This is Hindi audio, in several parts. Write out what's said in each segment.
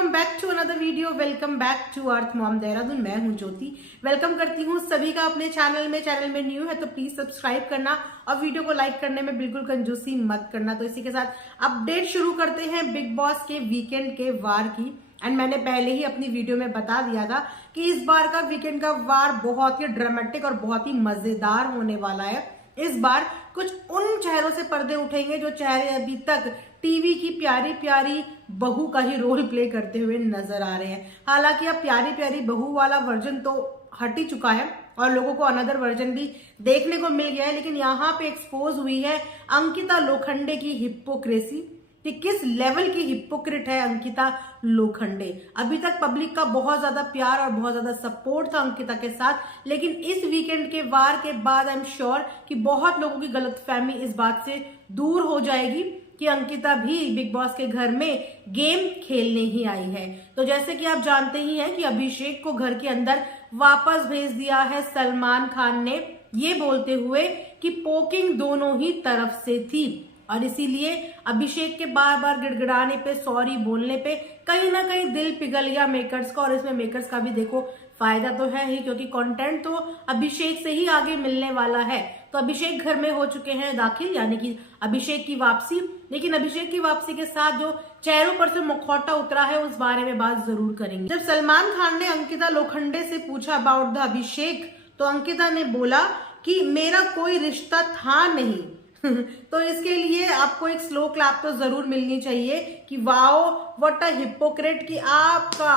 Welcome back to another video. Welcome back to earth mom Dehradun. मैं हूं ज्योति। वेलकम करती हूं सभी का अपने चैनल में न्यू है तो प्लीज सब्सक्राइब करना और वीडियो को लाइक करने में बिल्कुल कंजूसी मत करना। तो इसी के साथ अपडेट शुरू करते हैं बिग बॉस के वीकेंड के वार की। एंड मैंने पहले ही अपनी वीडियो में बता दिया था कि इस बार का वीकेंड का वार बहुत ही ड्रामेटिक और बहुत ही मजेदार होने वाला है। इस बार कुछ उन चेहरों से पर्दे उठेंगे जो चेहरे अभी तक टीवी की प्यारी प्यारी बहू का ही रोल प्ले करते हुए नजर आ रहे हैं। हालांकि अब प्यारी प्यारी बहू वाला वर्जन तो हट ही चुका है और लोगों को अनदर वर्जन भी देखने को मिल गया है, लेकिन यहाँ पे एक्सपोज हुई है अंकिता लोखंडे की हिप्पोक्रेसी कि किस लेवल की हिप्पोक्रेट है अंकिता लोखंडे। अभी तक पब्लिक का बहुत ज्यादा प्यार और बहुत ज्यादा सपोर्ट था अंकिता के साथ, लेकिन इस वीकेंड के वार के बाद आई एम श्योर कि बहुत लोगों की गलतफहमी इस बात से दूर हो जाएगी कि अंकिता भी बिग बॉस के घर में गेम खेलने ही आई है। तो जैसे कि आप जानते ही हैं कि अभिषेक को घर के अंदर वापस भेज दिया है सलमान खान ने, ये बोलते हुए कि पोकिंग दोनों ही तरफ से थी और इसीलिए अभिषेक के बार बार गिड़गिड़ाने पे, सॉरी बोलने पे कहीं ना कहीं दिल पिघल गया मेकर्स का। और इसमें मेकर्स का भी देखो फायदा तो है ही, क्योंकि कंटेंट तो अभिषेक से ही आगे मिलने वाला है। तो अभिषेक घर में हो चुके हैं दाखिल, यानी कि अभिषेक की वापसी। लेकिन अभिषेक की वापसी के साथ जो चेहरों पर से मुखौटा उतरा है उस बारे में बात जरूर करेंगे। जब सलमान खान ने अंकिता लोखंडे से पूछा अबाउट द अभिषेक, तो अंकिता ने बोला कि मेरा कोई रिश्ता था नहीं। तो इसके लिए आपको एक स्लो क्लैप तो जरूर मिलनी चाहिए कि वाओ व्हाट अ हिपोक्रेट कि आपका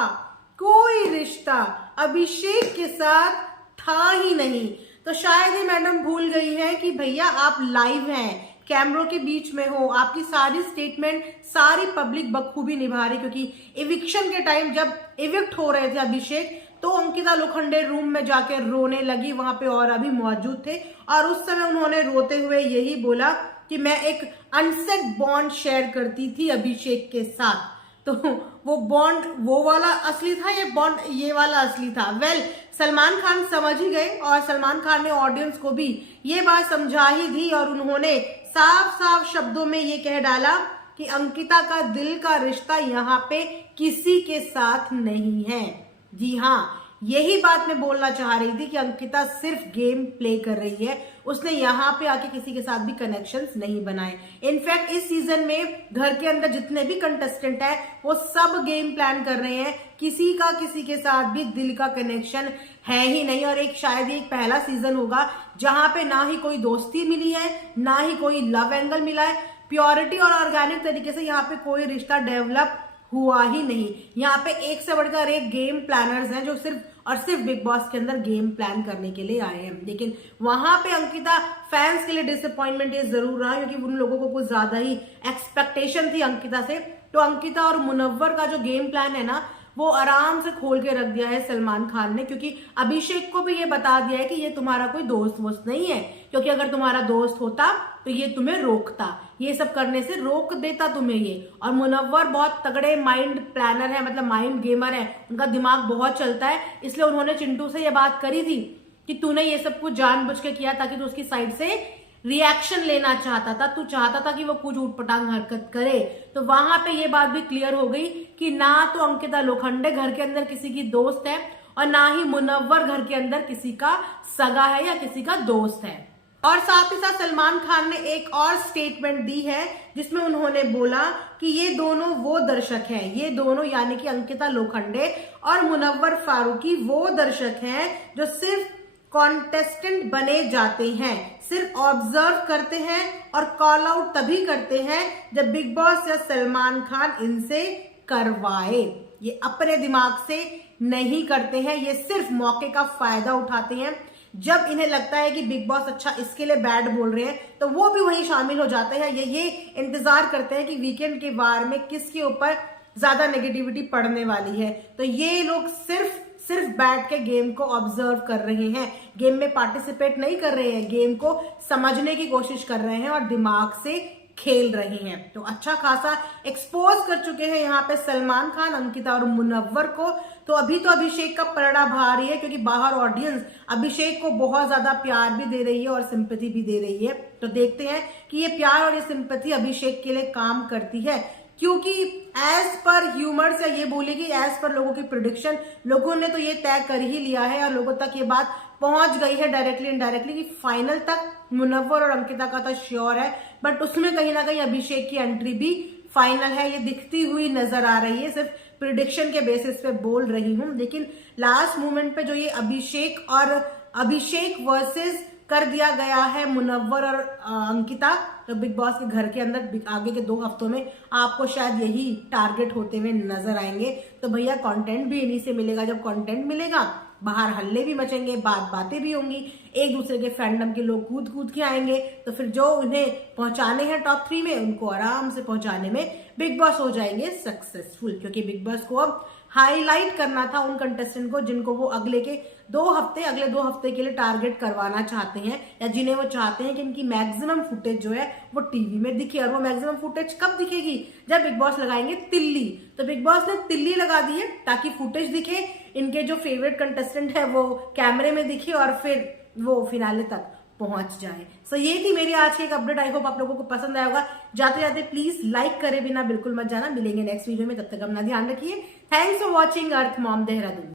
कोई रिश्ता अभिषेक के साथ था ही नहीं। तो शायद ही मैडम भूल गई है कि भैया आप लाइव हैं, कैमरों के बीच में हो, आपकी सारी स्टेटमेंट सारी पब्लिक बखूबी निभा रही। क्योंकि इविक्शन के टाइम जब इविक्ट हो रहे थे अभिषेक, तो अंकिता लोखंडे रूम में जाके रोने लगी, वहां पे और अभी मौजूद थे और उस समय उन्होंने रोते हुए यही बोला कि मैं एक अनसेट बॉन्ड शेयर करती थी अभिषेक के साथ। तो वो बॉन्ड वो वाला असली था, ये बॉन्ड ये वाला असली था। वेल, सलमान खान समझ ही गए और सलमान खान ने ऑडियंस को भी ये बात समझा ही दी और उन्होंने साफ साफ शब्दों में ये कह डाला कि अंकिता का दिल का रिश्ता यहाँ पे किसी के साथ नहीं है। जी हाँ, यही बात मैं बोलना चाह रही थी कि अंकिता सिर्फ गेम प्ले कर रही है, उसने यहाँ पे आके किसी के साथ भी कनेक्शंस नहीं बनाए। इनफैक्ट इस सीजन में घर के अंदर जितने भी कंटेस्टेंट है वो सब गेम प्लान कर रहे हैं, किसी का किसी के साथ भी दिल का कनेक्शन है ही नहीं। और एक शायद एक पहला सीजन होगा जहां पे ना ही कोई दोस्ती मिली है, ना ही कोई लव एंगल मिला है, प्योरिटी और ऑर्गेनिक तरीके से यहाँ पे कोई रिश्ता डेवलप हुआ ही नहीं। यहाँ पे एक से बढ़कर एक गेम प्लानर्स हैं जो सिर्फ और सिर्फ बिग बॉस के अंदर गेम प्लान करने के लिए आए हैं। लेकिन वहां पे अंकिता फैंस के लिए डिसअपॉइंटमेंट ये जरूर रहा, क्योंकि उन लोगों को कुछ ज्यादा ही एक्सपेक्टेशन थी अंकिता से। तो अंकिता और मुनव्वर का जो गेम प्लान है ना, वो आराम से खोल के रख दिया है सलमान खान ने, क्योंकि अभिषेक को भी ये बता दिया है कि ये तुम्हारा कोई दोस्त वोस्त नहीं है, क्योंकि अगर तुम्हारा दोस्त होता तो ये तुम्हें रोकता, ये सब करने से रोक देता तुम्हें ये। और मुनव्वर बहुत तगड़े माइंड प्लानर है, मतलब माइंड गेमर है, उनका दिमाग बहुत चलता है। इसलिए उन्होंने चिंटू से ये बात करी थी कि तूने ये सब कुछ जानबूझ के किया ताकि तू उसकी साइड से रिएक्शन लेना चाहता था, तू चाहता था कि वो कुछ ऊटपटांग हरकत करे। तो वहां पे ये बात भी क्लियर हो गई कि ना तो अंकिता लोखंडे घर के अंदर किसी की दोस्त है और ना ही मुनव्वर घर के अंदर किसी का सगा है या किसी का दोस्त है। और साथ ही साथ सलमान खान ने एक और स्टेटमेंट दी है जिसमें उन्होंने बोला कि ये दोनों वो दर्शक हैं, ये दोनों यानी कि अंकिता लोखंडे और मुनव्वर फारूकी वो दर्शक हैं जो सिर्फ कॉन्टेस्टेंट बने जाते हैं, सिर्फ ऑब्जर्व करते हैं और कॉल आउट तभी करते हैं जब बिग बॉस या सलमान खान इनसे करवाए। ये अपने दिमाग से नहीं करते हैं, ये सिर्फ मौके का फायदा उठाते हैं। जब इन्हें लगता है कि बिग बॉस अच्छा इसके लिए बैड बोल रहे हैं तो वो भी वहीं शामिल हो जाते हैं। ये इंतजार करते हैं कि वीकेंड के वार में किसके ऊपर ज्यादा नेगेटिविटी पड़ने वाली है। तो ये लोग सिर्फ बैठ के गेम को ऑब्जर्व कर रहे हैं, गेम में पार्टिसिपेट नहीं कर रहे हैं, गेम को समझने की कोशिश कर रहे हैं और दिमाग से खेल रहे हैं। तो अच्छा खासा एक्सपोज कर चुके हैं यहाँ पे सलमान खान अंकिता और मुनव्वर को। तो अभी तो अभिषेक का पलड़ा भारी है, क्योंकि बाहर ऑडियंस अभिषेक को बहुत ज्यादा प्यार भी दे रही है और सिंपैथी भी दे रही है। तो देखते हैं कि ये प्यार और ये सिंपैथी अभिषेक के लिए काम करती है क्योंकि एज पर ह्यूमर्स या ये बोले कि एज पर लोगों की प्रिडिक्शन, लोगों ने तो ये तय कर ही लिया है और लोगों तक ये बात पहुंच गई है डायरेक्टली इनडायरेक्टली कि फाइनल तक मुनव्वर और अंकिता का तो श्योर है, बट उसमें कहीं ना कहीं अभिषेक की एंट्री भी फाइनल है, ये दिखती हुई नजर आ रही है। सिर्फ प्रिडिक्शन के बेसिस पे बोल रही हूं, लेकिन लास्ट मोमेंट पे जो ये अभिषेक वर्सेस कर दिया गया है मुनव्वर और अंकिता, तो बिग बॉस के घर के अंदर आगे के 2 हफ्तों में आपको शायद यही टारगेट होते हुए नजर आएंगे। तो भैया कंटेंट भी इन्हीं से मिलेगा, जब कंटेंट मिलेगा बाहर हल्ले भी मचेंगे, बातें भी होंगी, एक दूसरे के फैंडम के लोग कूद कूद के आएंगे, तो फिर जो उन्हें पहुंचाने हैं टॉप 3 में उनको आराम से पहुंचाने में बिग बॉस हो जाएंगे सक्सेसफुल, क्योंकि बिग बॉस को अब हाईलाइट करना था उन कंटेस्टेंट को जिनको वो अगले 2 हफ्ते के लिए टारगेट करवाना चाहते हैं, या जिन्हें वो चाहते हैं कि इनकी मैक्सिमम फुटेज जो है वो टीवी में दिखे। और वो मैक्सिमम फुटेज कब दिखेगी? जब बिग बॉस लगाएंगे तिल्ली। तो बिग बॉस ने तिल्ली लगा दी है ताकि फुटेज दिखे, इनके जो फेवरेट कंटेस्टेंट है वो कैमरे में दिखे और फिर वो फिनाले तक पहुंच जाए। सो ये थी मेरी आज की एक अपडेट। आई होप आप लोगों को पसंद आया होगा। जाते जाते प्लीज लाइक करे बिना बिल्कुल मत जाना। मिलेंगे नेक्स्ट वीडियो में, तब तक अपना ध्यान रखिए। Thanks for watching earth mom Dehradun.